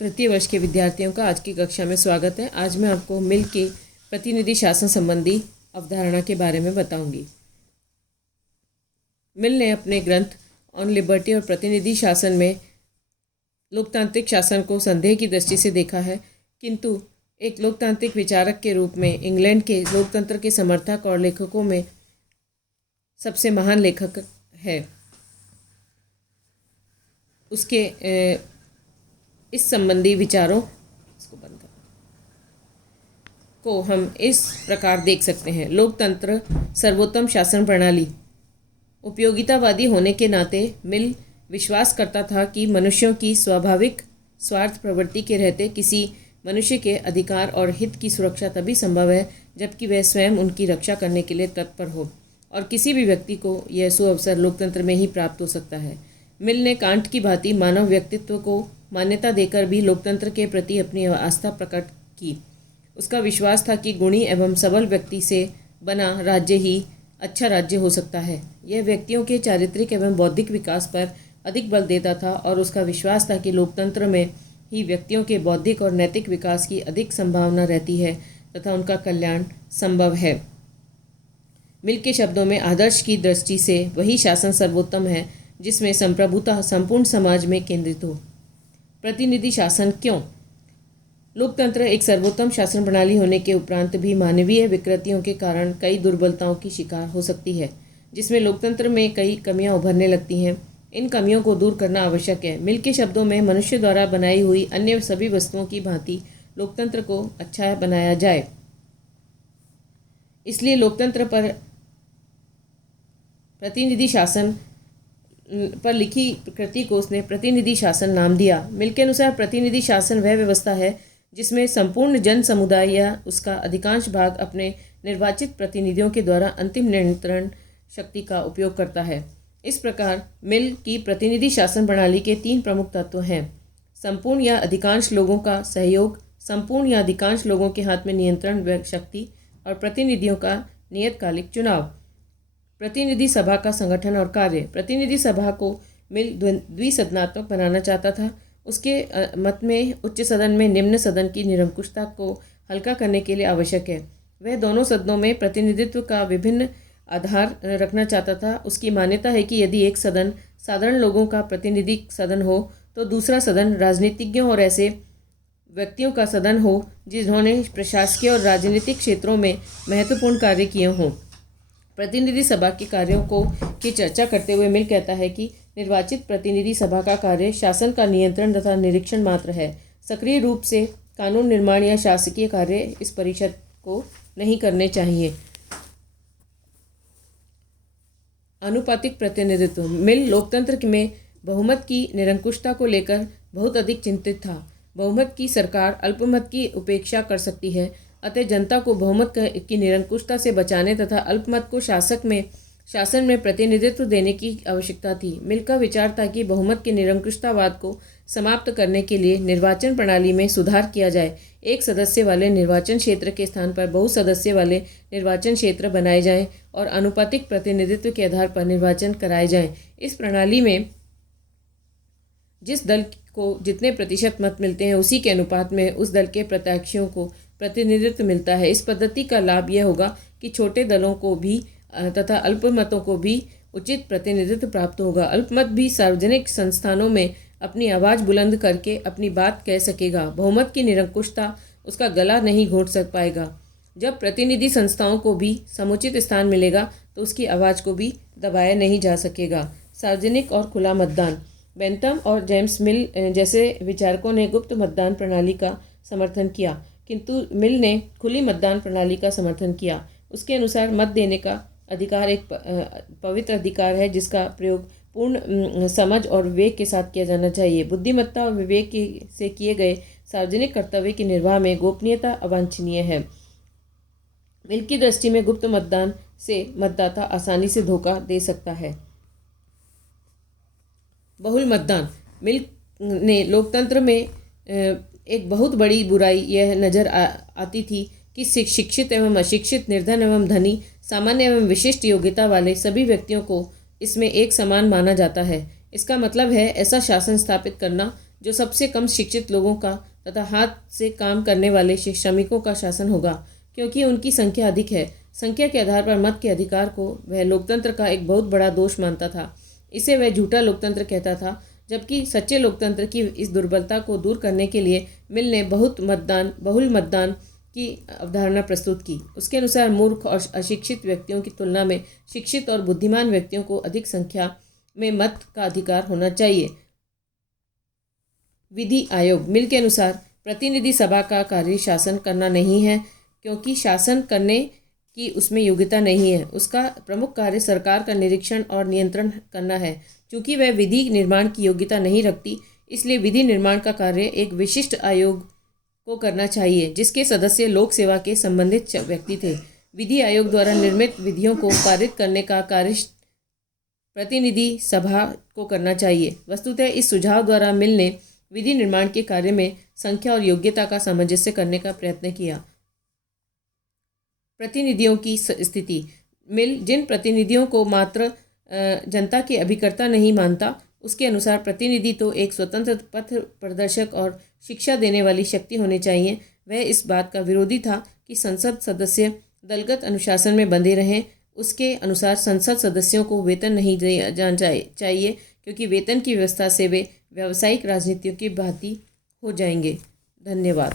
तृतीय वर्ष के विद्यार्थियों का आज की कक्षा में स्वागत है। आज मैं आपको मिल के प्रतिनिधि शासन संबंधी अवधारणा के बारे में बताऊंगी। मिल ने अपने ग्रंथ ऑन लिबर्टी और प्रतिनिधि शासन में लोकतांत्रिक शासन को संदेह की दृष्टि से देखा है, किंतु एक लोकतांत्रिक विचारक के रूप में इंग्लैंड के लोकतंत्र के समर्थक और लेखकों में सबसे महान लेखक है। उसके इस संबंधी विचारों को हम इस प्रकार देख सकते हैं। लोकतंत्र सर्वोत्तम शासन प्रणाली। उपयोगितावादी होने के नाते मिल विश्वास करता था कि मनुष्यों की स्वाभाविक स्वार्थ प्रवृत्ति के रहते किसी मनुष्य के अधिकार और हित की सुरक्षा तभी संभव है जबकि वह स्वयं उनकी रक्षा करने के लिए तत्पर हो, और किसी भी व्यक्ति को यह सुअवसर लोकतंत्र में ही प्राप्त हो सकता है। मिल ने कांट की भांति मानव व्यक्तित्व को मान्यता देकर भी लोकतंत्र के प्रति अपनी आस्था प्रकट की। उसका विश्वास था कि गुणी एवं सबल व्यक्ति से बना राज्य ही अच्छा राज्य हो सकता है। यह व्यक्तियों के चारित्रिक एवं बौद्धिक विकास पर अधिक बल देता था और उसका विश्वास था कि लोकतंत्र में ही व्यक्तियों के बौद्धिक और नैतिक विकास की अधिक संभावना रहती है तथा उनका कल्याण संभव है। मिल के शब्दों में आदर्श की दृष्टि से वही शासन सर्वोत्तम है जिसमें संप्रभुता संपूर्ण समाज में केंद्रित हो। प्रतिनिधि शासन क्यों? लोकतंत्र एक सर्वोत्तम शासन प्रणाली होने के उपरांत भी मानवीय विकृतियों के कारण कई दुर्बलताओं की शिकार हो सकती है, जिसमें लोकतंत्र में कई कमियां उभरने लगती हैं। इन कमियों को दूर करना आवश्यक है। मिल के शब्दों में मनुष्य द्वारा बनाई हुई अन्य सभी वस्तुओं की भांति लोकतंत्र को अच्छा बनाया जाए। इसलिए लोकतंत्र पर प्रतिनिधि शासन पर लिखी कृति को उसने प्रतिनिधि शासन नाम दिया। मिल के अनुसार प्रतिनिधि शासन वह व्यवस्था है जिसमें संपूर्ण जन समुदाय या उसका अधिकांश भाग अपने निर्वाचित प्रतिनिधियों के द्वारा अंतिम नियंत्रण शक्ति का उपयोग करता है। इस प्रकार मिल की प्रतिनिधि शासन प्रणाली के तीन प्रमुख तत्व हैं: संपूर्ण या अधिकांश लोगों का सहयोग, संपूर्ण या अधिकांश लोगों के हाथ में नियंत्रण शक्ति, और प्रतिनिधियों का नियतकालिक चुनाव। प्रतिनिधि सभा का संगठन और कार्य। प्रतिनिधि सभा को मिल द्विसदनात्मक बनाना चाहता था। उसके मत में उच्च सदन में निम्न सदन की निरंकुशता को हल्का करने के लिए आवश्यक है। वह दोनों सदनों में प्रतिनिधित्व का विभिन्न आधार रखना चाहता था। उसकी मान्यता है कि यदि एक सदन साधारण लोगों का प्रतिनिधि सदन हो तो दूसरा सदन राजनीतिज्ञों और ऐसे व्यक्तियों का सदन हो जिन्होंने प्रशासकीय और राजनीतिक क्षेत्रों में महत्वपूर्ण कार्य किए हों। प्रतिनिधि सभा के कार्यों की चर्चा करते हुए मिल कहता है कि निर्वाचित प्रतिनिधि सभा का कार्य शासन का नियंत्रण तथा निरीक्षण मात्र है। सक्रिय रूप से कानून निर्माण या शासकीय कार्य इस परिषद को नहीं करने चाहिए। आनुपातिक प्रतिनिधित्व। मिल लोकतंत्र में बहुमत की निरंकुशता को लेकर बहुत अधिक चिंतित था। बहुमत की सरकार अल्पमत की उपेक्षा कर सकती है, अतः जनता को बहुमत की निरंकुशता से बचाने तथा अल्पमत को शासन में प्रतिनिधित्व देने की आवश्यकता थी। मिल का विचार था कि बहुमत के निरंकुशतावाद को समाप्त करने के लिए निर्वाचन प्रणाली में सुधार किया जाए। एक सदस्य वाले निर्वाचन क्षेत्र के स्थान पर बहु सदस्य वाले निर्वाचन क्षेत्र बनाए जाएं और आनुपातिक प्रतिनिधित्व के आधार पर निर्वाचन कराए जाएं। इस प्रणाली में जिस दल को जितने प्रतिशत मत मिलते हैं उसी के अनुपात में उस दल के प्रत्याशियों को प्रतिनिधित्व मिलता है। इस पद्धति का लाभ यह होगा कि छोटे दलों को भी तथा अल्पमतों को भी उचित प्रतिनिधित्व प्राप्त होगा। अल्पमत भी सार्वजनिक संस्थानों में अपनी आवाज़ बुलंद करके अपनी बात कह सकेगा। बहुमत की निरंकुशता उसका गला नहीं घोंट सक पाएगा। जब प्रतिनिधि संस्थाओं को भी समुचित स्थान मिलेगा तो उसकी आवाज़ को भी दबाया नहीं जा सकेगा। सार्वजनिक और खुला मतदान। बेंथम और जेम्स मिल जैसे विचारकों ने गुप्त मतदान प्रणाली का समर्थन किया, किंतु मिल ने खुली मतदान प्रणाली का समर्थन किया। उसके अनुसार मत देने का अधिकार एक पवित्र अधिकार है जिसका प्रयोग पूर्ण समझ और विवेक के साथ किया जाना चाहिए। बुद्धिमत्ता और विवेक से किए गए सार्वजनिक कर्तव्य के निर्वाह में गोपनीयता अवांछनीय है। मिल की दृष्टि में गुप्त मतदान से मतदाता आसानी से धोखा दे सकता है। बहुल मतदान। मिल ने लोकतंत्र में एक बहुत बड़ी बुराई यह नज़र आती थी कि शिक्षित एवं अशिक्षित, निर्धन एवं धनी, सामान्य एवं विशिष्ट योग्यता वाले सभी व्यक्तियों को इसमें एक समान माना जाता है। इसका मतलब है ऐसा शासन स्थापित करना जो सबसे कम शिक्षित लोगों का तथा हाथ से काम करने वाले श्रमिकों का शासन होगा, क्योंकि उनकी संख्या अधिक है। संख्या के आधार पर मत के अधिकार को वह लोकतंत्र का एक बहुत बड़ा दोष मानता था। इसे वह झूठा लोकतंत्र कहता था, जबकि सच्चे लोकतंत्र की इस दुर्बलता को दूर करने के लिए मिल ने बहुल मतदान की अवधारणा प्रस्तुत की। उसके अनुसार मूर्ख और अशिक्षित व्यक्तियों की तुलना में शिक्षित और बुद्धिमान व्यक्तियों को अधिक संख्या में मत का अधिकार होना चाहिए। विधि आयोग। मिल के अनुसार प्रतिनिधि सभा का कार्य शासन करना नहीं है, क्योंकि शासन करने की उसमें योग्यता नहीं है। उसका प्रमुख कार्य सरकार का निरीक्षण और नियंत्रण करना है। चूँकि वह विधि निर्माण की योग्यता नहीं रखती, इसलिए विधि निर्माण का कार्य एक विशिष्ट आयोग को करना चाहिए, जिसके सदस्य लोक सेवा के संबंधित व्यक्ति थे। विधि आयोग द्वारा निर्मित विधियों को पारित करने का कार्य प्रतिनिधि सभा को करना चाहिए। वस्तुतः इस सुझाव द्वारा मिल ने विधि निर्माण के कार्य में संख्या और योग्यता का सामंजस्य करने का प्रयत्न किया। प्रतिनिधियों की स्थिति। मिल जिन प्रतिनिधियों को मात्र जनता के अभिकर्ता नहीं मानता, उसके अनुसार प्रतिनिधि तो एक स्वतंत्र पथ प्रदर्शक और शिक्षा देने वाली शक्ति होनी चाहिए। वह इस बात का विरोधी था कि संसद सदस्य दलगत अनुशासन में बंधे रहें। उसके अनुसार संसद सदस्यों को वेतन नहीं दिया जाना चाहिए, क्योंकि वेतन की व्यवस्था से वे व्यावसायिक राजनीतियों की भांति हो जाएंगे। धन्यवाद।